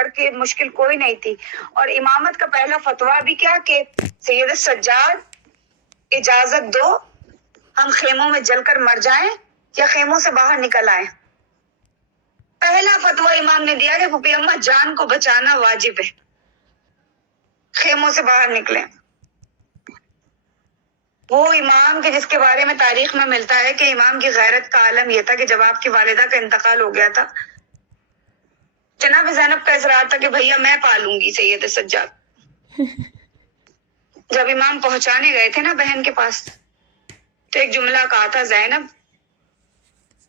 بڑھ کے مشکل کوئی نہیں تھی. اور امامت کا پہلا فتویٰ بھی کیا کہ سید سجاد اجازت دو ہم خیموں میں جل کر مر جائیں یا خیموں سے باہر نکل آئیں. پہلا فتویٰ امام نے دیا کہ پھوپھی اماں جان کو بچانا واجب ہے، خیموں سے باہر نکلیں. وہ امام کے جس کے بارے میں تاریخ میں ملتا ہے کہ امام کی غیرت کا عالم یہ تھا کہ جب آپ کی والدہ کا انتقال ہو گیا تھا، جناب زینب کا اصرار تھا کہ بھیا میں پالوں گی سید سجاد. جب امام پہنچانے گئے تھے نا بہن کے پاس، تو ایک جملہ کہا تھا، زینب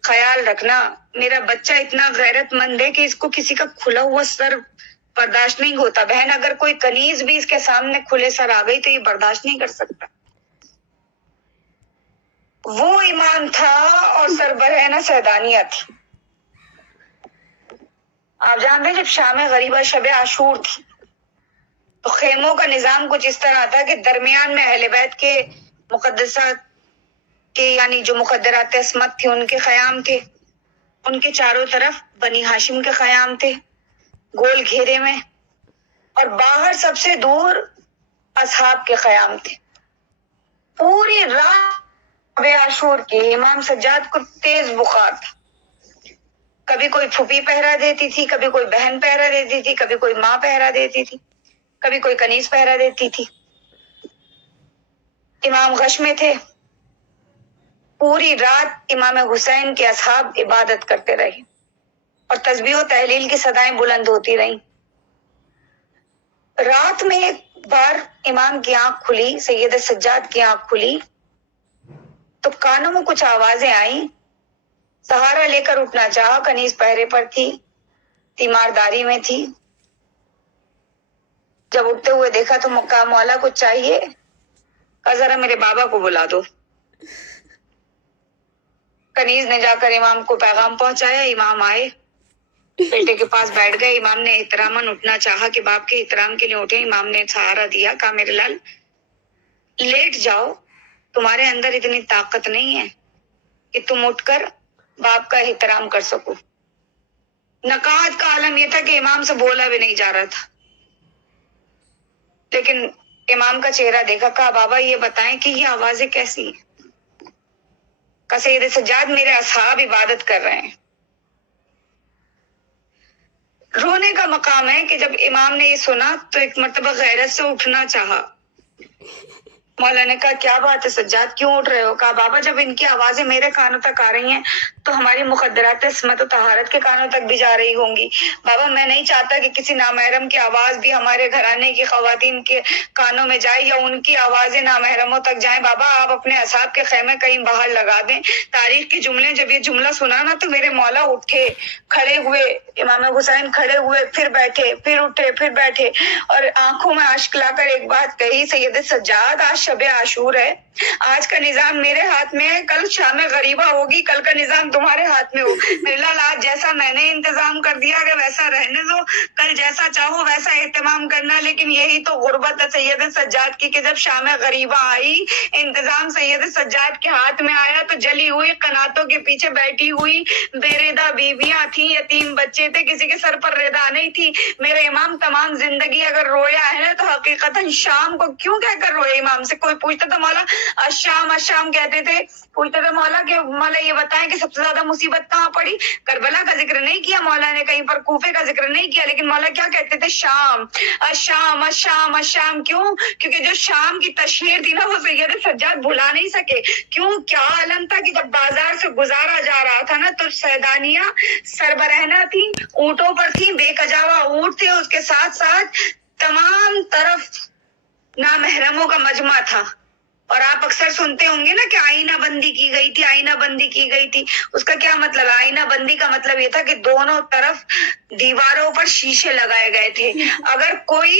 خیال رکھنا میرا بچہ اتنا غیرت مند ہے کہ اس کو کسی کا کھلا ہوا سر برداشت نہیں ہوتا. بہن اگر کوئی کنیز بھی اس کے سامنے کھلے سر آ گئی تو یہ برداشت نہیں کر سکتا. وہ امام تھا اور سربراہ سیدانیہ تھی. آپ جانتے ہیں جب شام غریبہ شب عاشور تھی تو خیموں کا نظام کچھ اس طرح تھا کہ درمیان میں اہل بیت کے مقدسات کے یعنی جو مقدرات عصمت تھے ان کے خیام تھے، ان کے چاروں طرف بنی ہاشم کے خیام تھے گول گھیرے میں، اور باہر سب سے دور اصحاب کے خیام تھے. پوری رات شب عاشور کی امام سجاد کو تیز بخار تھا. کبھی کوئی پھوپھی پہرا دیتی تھی، کبھی کوئی بہن پہرا دیتی تھی، کبھی کوئی ماں پہرا دیتی تھی، کبھی کوئی کنیز پہرا دیتی تھی. امام غش میں تھے. پوری رات امام حسین کے اصحاب عبادت کرتے رہے اور تسبیح و تحلیل کی صدائیں بلند ہوتی رہیں. رات میں ایک بار امام کی آنکھ کھلی، سید سجاد کی آنکھ کھلی تو کانوں میں کچھ آوازیں آئیں. سہارا لے کر اٹھنا چاہا، کنیز پہرے پر تھی، تیمارداری میں تھی. جب اٹھتے ہوئے دیکھا تو مکہ مولا کچھ چاہیے، کہا ذرا میرے بابا کو بلا دو. کنیز نے جا کر امام کو پیغام پہنچایا. امام آئے، بیٹے کے پاس بیٹھ گئے. امام نے احتراماً اٹھنا چاہا کہ باپ کے احترام کے لیے اٹھے. امام نے سہارا دیا، کہا میرے لال لیٹ جاؤ، تمہارے اندر اتنی طاقت نہیں ہے کہ تم اٹھ کر باپ کا احترام کر سکو. نقاہت کا عالم یہ تھا کہ امام سے بولا بھی نہیں جا رہا تھا، لیکن امام کا چہرہ دیکھا. کہا بابا یہ بتائیں کہ یہ آوازیں کیسی ہیں؟ کہا سید سجاد میرے اصحاب عبادت کر رہے ہیں. رونے کا مقام ہے کہ جب امام نے یہ سنا تو ایک مرتبہ غیرت سے اٹھنا چاہا. مولا نے کہا کیا بات ہے سجاد، کیوں اٹھ رہے ہو؟ کہا بابا جب ان کی آوازیں میرے کانوں تک آ رہی ہیں تو ہماری مقدرات عصمت و طہارت کے کانوں تک بھی جا رہی ہوں گی. بابا میں نہیں چاہتا کہ کسی نامحرم کی آواز بھی ہمارے گھرانے کی خواتین کے کانوں میں جائے یا ان کی آوازیں نامحرموں تک جائیں. بابا آپ اپنے اصحاب کے خیمے کہیں باہر لگا دیں. تاریخ کے جملے جب یہ جملہ سنا نا تو میرے مولا اٹھے، کھڑے ہوئے. امام حسین کھڑے ہوئے، پھر بیٹھے، پھر اٹھے، پھر بیٹھے، اور آنکھوں میں اشک لا کر ایک بات کہی، سید سجاد آج شب عاشور ہے، آج کا نظام میرے ہاتھ میں ہے، کل شام غریبہ ہوگی، کل کا نظام تمہارے ہاتھ میں ہو. میرے لال آج جیسا میں نے انتظام کر دیا کہ ویسا رہنے دو، کل جیسا چاہو ویسا اہتمام کرنا. لیکن یہی تو غربت ہے سید سجاد کی کہ جب شام غریبہ آئی، انتظام سید سجاد کے ہاتھ میں آیا تو جلی ہوئی قناتوں کے پیچھے بیٹھی ہوئی بے ردا بیویاں تھیں، یتیم بچے تھے، کسی کے سر پر ردا نہیں تھی. میرے امام تمام زندگی اگر رویا ہے تو حقیقتاً شام کو کیوں کہہ کر روئے؟ امام سے کوئی پوچھتا تھا مولا الشام الشام کہتے تھے، پوچھتے تھے مولا کہ مولا یہ بتائیں کہ سب سے زیادہ مصیبت کہاں پڑی؟ کربلا کا ذکر نہیں کیا مولا نے، کہیں پر کوفے کا ذکر نہیں کیا، لیکن مولا کیا کہتے تھے؟ شام الشام الشام الشام. کیوں؟ کیونکہ جو شام کی تشہیر تھی نا وہ سید سجاد بھلا نہیں سکے. کیوں؟ کیا عالم تھا کہ جب بازار سے گزارا جا رہا تھا نا تو سیدانیہ سربرہنہ تھی، اونٹوں پر تھی، بے کجاوا اونٹ تھے، اس کے ساتھ ساتھ تمام طرف نامحرموں کا مجمع تھا. اور آپ اکثر سنتے ہوں گے نا کہ آئینہ بندی کی گئی تھی، آئینہ بندی کی گئی تھی. اس کا کیا مطلب ہے؟ آئینہ بندی کا مطلب یہ تھا کہ دونوں طرف دیواروں پر شیشے لگائے گئے تھے. اگر کوئی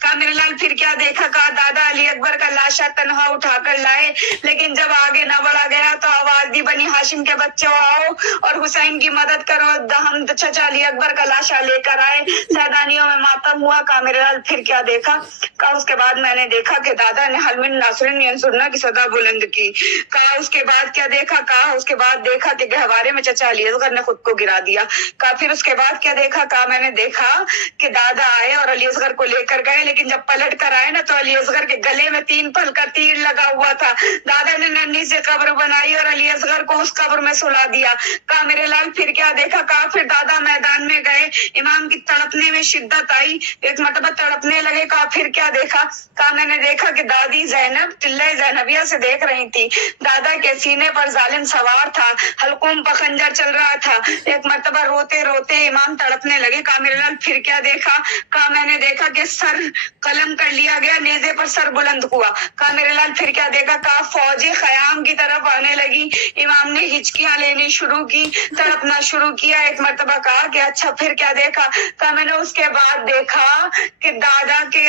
کہا میرے لال پھر کیا دیکھا؟ کہا دادا علی اکبر کا لاشا تنہا اٹھا کر لائے لیکن جب آگے نہ بڑھا گیا تو آواز دی بنی ہاشم کے بچوں آؤ اور حسین کی مدد کرو. ہم چچا علی اکبر کا لاشا لے کر آئے. سیدانیوں میں ماتم ہوا. کہا میرے لال پھر کیا دیکھا؟ کہا اس کے بعد میں نے دیکھا کہ دادا نے حل من ناصرن ینصرنا کی صدا بلند کی. کہا اس کے بعد کیا دیکھا؟ کہا اس کے بعد دیکھا کہ گہوارے میں چچا علی اصغر نے خود کو گرا دیا. کہا پھر اس کے بعد کیا دیکھا؟ کہا میں نے دیکھا کہ دادا آئے اور علی اصغر کو لے کر گئے لیکن جب پلٹ کر آئے نا تو علی اصغر کے گلے میں 3 پھل کا تیر لگا ہوا تھا. دادا نے ننھی سے قبر بنائی اور علی اصغر کو اس قبر میں سلا دیا. کہا میرے لال پھر کیا دیکھا؟ کہا پھر دادا میدان میں گئے. امام کی تڑپنے میں شدت آئی. ایک مرتبہ تڑپنے لگے. کہا پھر کیا دیکھا؟ کہا میں نے دیکھا کہ دادی زینب ٹلہ زینبیہ سے دیکھ رہی تھی. دادا کے سینے پر ظالم سوار تھا. حلقوم پر خنجر چل رہا تھا. ایک مرتبہ روتے روتے امام تڑپنے لگے. کہا میرے لال پھر کیا دیکھا؟ کہا میں نے دیکھا کہ سر قلم کر لیا گیا نیزے پر سر بلند ہوا. کہا میرے لال پھر کیا دیکھا؟ کہا فوج خیام کی طرف آنے لگی. امام نے ہچکیاں لینی شروع کی تڑپنا شروع کیا. ایک مرتبہ کہا کہ اچھا پھر کیا دیکھا؟ کہا میں نے اس کے بعد دیکھا کہ دادا کے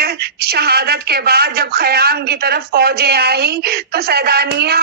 شہادت کے بعد جب خیام کی طرف فوجیں آئی تو سیدانیہ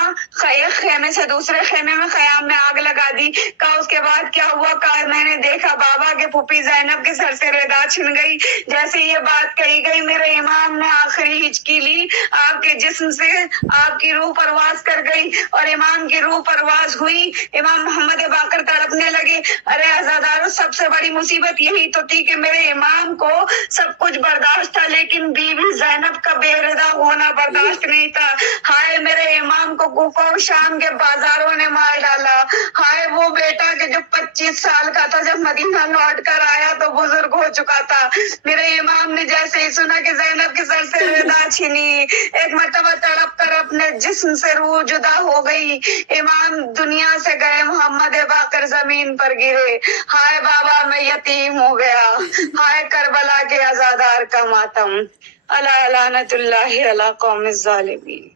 ایک خیمے سے دوسرے خیمے میں خیام میں آگ لگا دی. کہا اس کے بعد کیا ہوا؟ کہا میں نے دیکھا بابا کے پھوپھی زینب کے سر سے ردا چھن گئی. جیسے یہ بات کہی گئی میرے امام نے آخری ہچکی لی. آپ کے جسم سے آپ کی روح پرواز کر گئی اور امام کی روح پرواز ہوئی. امام محمد باقر تڑپنے لگے. ارے عزادارو سب سے بڑی مصیبت یہی تو تھی کہ میرے امام کو سب کچھ برداشت تھا لیکن بیوی زینب کا بے ردا ہونا برداشت نہیں تھا. ہائے میرے امام کو کوفہ و شام کے بازاروں نے مار ڈالا. ہائے وہ بیٹا کہ جو 25 سال کا تھا جب مدینہ لوٹ کر آیا تو بزرگ ہو چکا تھا. میرے امام نے جیسے ہی سنا کہ زینب کے سر سے ردا چھینی ایک مرتبہ تڑپ کر اپنے جسم سے روح جدا ہو گئی. امام دنیا سے گئے محمد باقر زمین پر گرے. ہائے بابا میں یتیم ہو گیا. ہائے کربلا کے عزادار کا ماتم. الا لعنت اللہ علی قوم الظالمین.